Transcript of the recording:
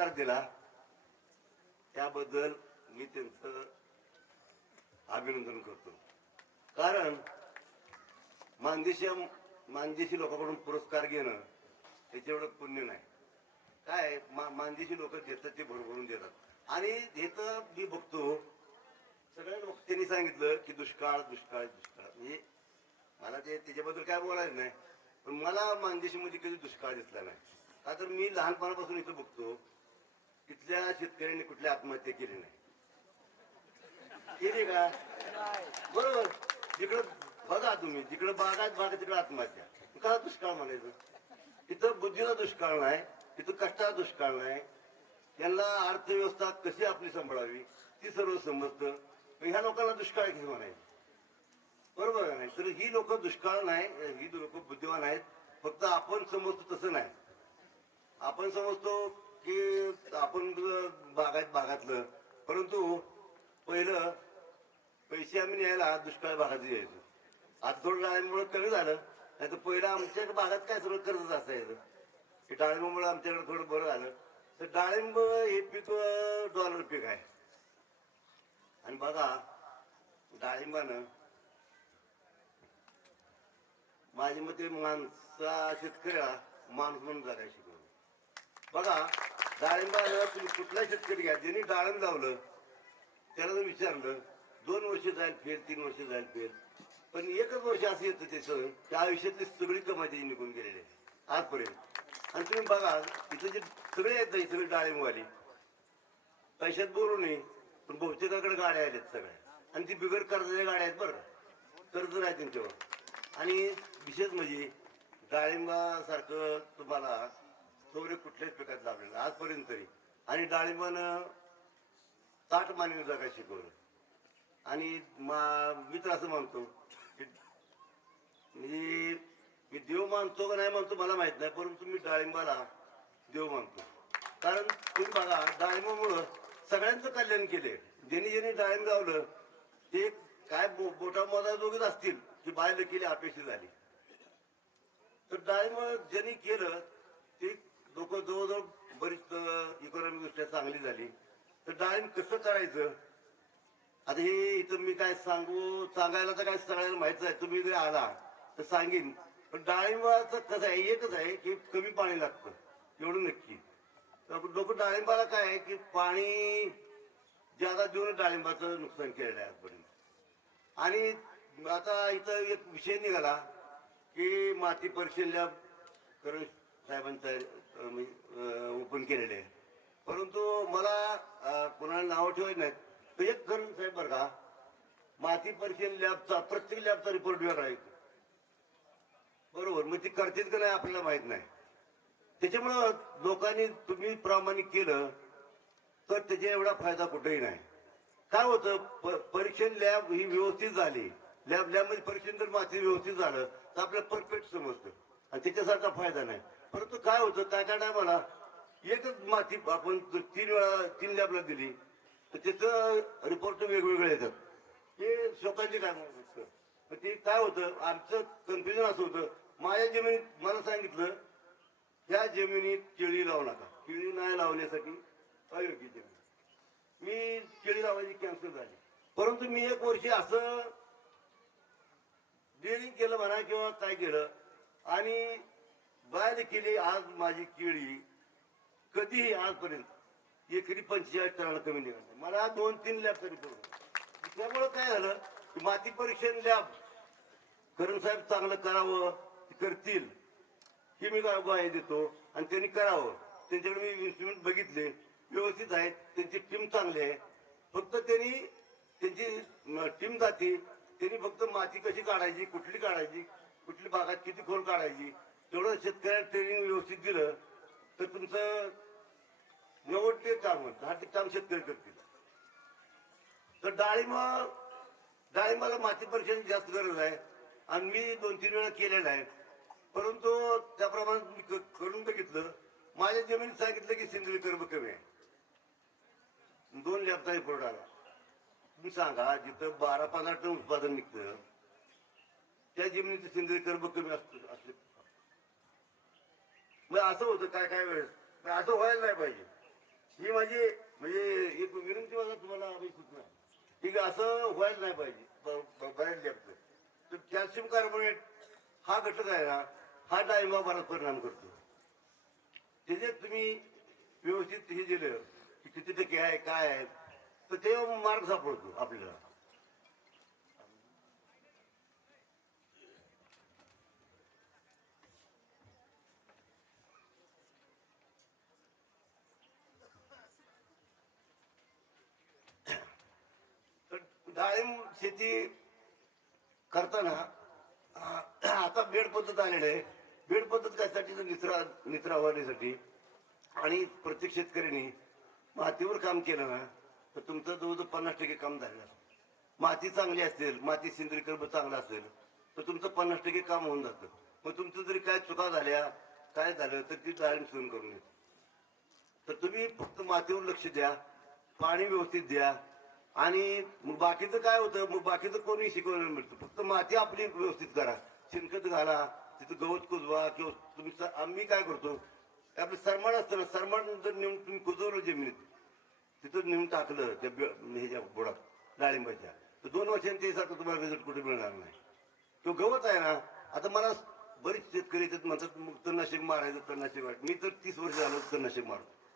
पुरस्कार दिला त्याबद्दल मी त्यांचं अभिनंदन करतो. कारण मानदेशी लोकांकडून पुरस्कार घेणं त्याच्या एवढं पुण्य नाही. काय मानदेशी लोक देतात ते भरभरून देतात. आणि हे तर मी बघतो सगळ्या लोक त्यांनी सांगितलं की दुष्काळ दुष्काळ दुष्काळ, म्हणजे मला ते त्याच्याबद्दल काय बोलायचं नाही, पण मला मानदेशीमध्ये कधी दुष्काळ दिसला नाही. का तर मी लहानपणापासून इथं बघतो तिथल्या शेतकऱ्यांनी कुठल्या आत्महत्या केली नाही. केली का? बरोबर. जिकडं बघा तुम्ही, जिकडं बागात तिकडं आत्महत्या. का दुष्काळ म्हणायचं? तिथं बुद्धीला दुष्काळ नाही, तिथं कष्टाला दुष्काळ नाही. त्यांना अर्थव्यवस्था कशी आपली सांभाळावी ती सर्व समजतं. ह्या लोकांना दुष्काळ किती म्हणायचं? बरोबर नाही? तर ही लोक दुष्काळ नाही, ही लोक बुद्धिवान आहेत. फक्त आपण समजतो तसं नाही. आपण समजतो की आपण भागातलं, परंतु पहिलं पैसे आम्ही न्यायला दुष्काळ भागात यायचो. आता थोडं डाळिंबामुळे कमी झालं, नाही तर पहिलं आमच्या भागात काय सगळं कर्जच असायचं. की डाळिंबामुळे आमच्याकडे थोडं बरं झालं. तर डाळिंब हे पीक डॉलर पीक आहे. आणि बघा डाळिंबानं माझ्या मते शेतकऱ्याला माणूस म्हणून जगायला शिकवलं. बघा डाळिंबानं तुम्ही कुठला शेतकरी घ्या, ज्यांनी डाळिंब लावलं त्याला जर विचारलं 2 वर्ष जाईल फेल, 3 वर्ष जाईल फेल, पण एकच वर्ष असं येतं त्याचं त्या आयुष्यातली सगळी कमाई निघून गेलेली आहे आजपर्यंत. आणि तुम्ही बघा इथं जे सगळे आहेत ना, सगळे डाळिंबवाली पैशात बोलू नये, पण बहुतेकाकडे गाड्या आहेत सगळ्या. आणि ती बिगर कर्जाच्या गाड्या आहेत बरं, कर्ज नाही त्यांच्यावर. आणि विशेष म्हणजे डाळिंबासारखं तुम्हाला चौरे कुठल्याच पिकात लाभलेलं आजपर्यंत तरी. आणि डाळिंबानं ताट मानवी जगायला शिकवलं. आणि मी तर असं मानतो की म्हणजे मी देव मानतो का नाही मानतो मला माहित नाही, परंतु मी डाळिंबाला देव मानतो. कारण तुम्ही बघा डाळिंबामुळं सगळ्यांचं कल्याण केले. ज्यांनी डाळिंब लावलं ते काय बोटा मोजाजोगीच असतील की बाहेर केली अपेक्षा झाली. तर डाळिंब ज्यांनी केलं ते लोक जवळजवळ बरीच इकॉनॉमिक दृष्ट्या चांगली झाली. तर डाळिंब कसं करायचं आता हे इथं मी काय सांगायला तर काय सगळ्यांना माहिती आहे. तुम्ही जरी आला तर सांगेन. पण डाळिंबाचं कसं आहे, एकच आहे की कमी पाणी लागतं एवढं नक्की. तर लोक डाळिंबाला काय आहे की पाणी ज्यादा देऊन डाळिंबाचं नुकसान केलेलं आहे आजपर्यंत. आणि आता इथं एक विषय निघाला की माती परीक्षण लॅब करण साहेबांचा ओपन केलेले आहे. परंतु मला कोणाला नावं ठेवायचं नाहीत. तर एक करण साहेब बरं का, माती परीक्षण लॅबचा प्रत्येक लॅबचा रिपोर्ट वेगळा आहे बरोबर. मग ती करतील का नाही आपल्याला माहित नाही. त्याच्यामुळं लोकांनी तुम्ही प्रामाणिक केलं तर त्याच्या एवढा फायदा कुठेही नाही. काय होतं परीक्षण लॅब ही व्यवस्थित झाली, लॅबमध्ये परीक्षण जर माती व्यवस्थित झालं तर आपल्याला परफेक्ट समजतं आणि त्याच्यासारखा फायदा नाही. परंतु काय होतं काय टायमाला एकच माती आपण 3 लॅबला दिली तर त्याचं रिपोर्ट वेगवेगळे येतात. हे लोकांचे काय म्हणतात. ते काय होतं आमचं कन्फ्युजन असं होतं. माझ्या जमिनीत मला सांगितलं ह्या जमिनीत केळी लावू नका, केळी नाही लावण्यासाठी अयोग्य जमीन. मी केळी लावायची कॅन्सल झाली. परंतु मी 1 वर्ष असं डेअरिंग केलं म्हणा किंवा काय केलं आणि बाहेर केली. आज माझी केळी कधीही आजपर्यंत एकरी 45 टनाला कमी निघाली. मला 2-3 लॅब तरी करू. त्यामुळं काय झालं की माती परीक्षण लॅब करण साहेब चांगलं करावं करतील ही मी ग्वाही देतो. आणि त्यांनी करावं. त्यांच्याकडे मी इन्स्ट्रुमेंट बघितले व्यवस्थित आहेत, त्यांची टीम चांगली आहे. फक्त त्यांची टीम जाती त्यांनी फक्त माती कशी काढायची, कुठली काढायची, कुठली भागात किती खोल काढायची तेवढं शेतकऱ्याला ट्रेनिंग व्यवस्थित दिलं तर तुमचं 90% काम होतं. 10% काम शेतकरी करतील. तर डाळिंबाला माती परीक्षण जास्त गरज आहे आणि मी 2-3 वेळा केलेलं आहे. परंतु त्याप्रमाणे मी करून बघितलं. माझ्या जमिनीत सांगितलं की सेंद्रिय कर्ब कमी आहे. 2 लॅबचा रिपोर्ट आला. तुम्ही सांगा जिथं 12-15 टन उत्पादन निघतं त्या जमिनीचं सेंद्रिय कर्ब कमी असतं. मग असं होतं काय वेळेस असं व्हायला नाही पाहिजे. ही माझी म्हणजे एक विनंती माझा तुम्हाला आम्ही सूचना ठीक आहे. असं व्हायला नाही पाहिजे बऱ्याच जास्त. तर कॅल्शियम कार्बोनेट हा घटक आहे ना, हा डाळिंबावर परिणाम करतो. त्याच्यात तुम्ही व्यवस्थित हे दिलं की किती टक्के आहे काय आहे तर ते मार्ग सापडतो आपल्याला. तर डाळिंब शेती करताना आता बेड पद्धत आलेली आहे. बेड पद्धत कशासाठी तर निचरा वाढीसाठी. आणि प्रत्येक शेतकऱ्यांनी मातीवर काम केलं ना तर तुमचं जवळजवळ 50% काम झालं. माती चांगली असेल, माती सेंद्रिय कर्ब चांगला असेल तर तुमचं 50% काम होऊन जातं. मग तुमचं जरी काय चुका झाल्या काय झालं तर ती डाळिंब सहन करून येते. तर तुम्ही फक्त मातीवर लक्ष द्या, पाणी व्यवस्थित द्या. आणि मग बाकीचं काय होतं, मग बाकीचं कोणी शिकवलं मिळतं. फक्त माती आपली व्यवस्थित करा, शेणखत घाला, तिथं गवत कुजवा किंवा तुम्ही आम्ही काय करतो आपलं सरमाड असतं ना, सरमाड जर नेऊन तुम्ही कुजवलं जमिनीत तिथं नेऊन टाकलं त्या ह्याच्या बुडात डाळिंबाच्या तर 2 वर्षांनी ते सारखं तुम्हाला रिझल्ट कुठे मिळणार नाही. तो गवत आहे ना. आता मला बरेच शेतकरी म्हणतात मग तणनाशक मारायचं तणनाशक. मी तर 30 वर्ष झालं तणनाशक मारतो.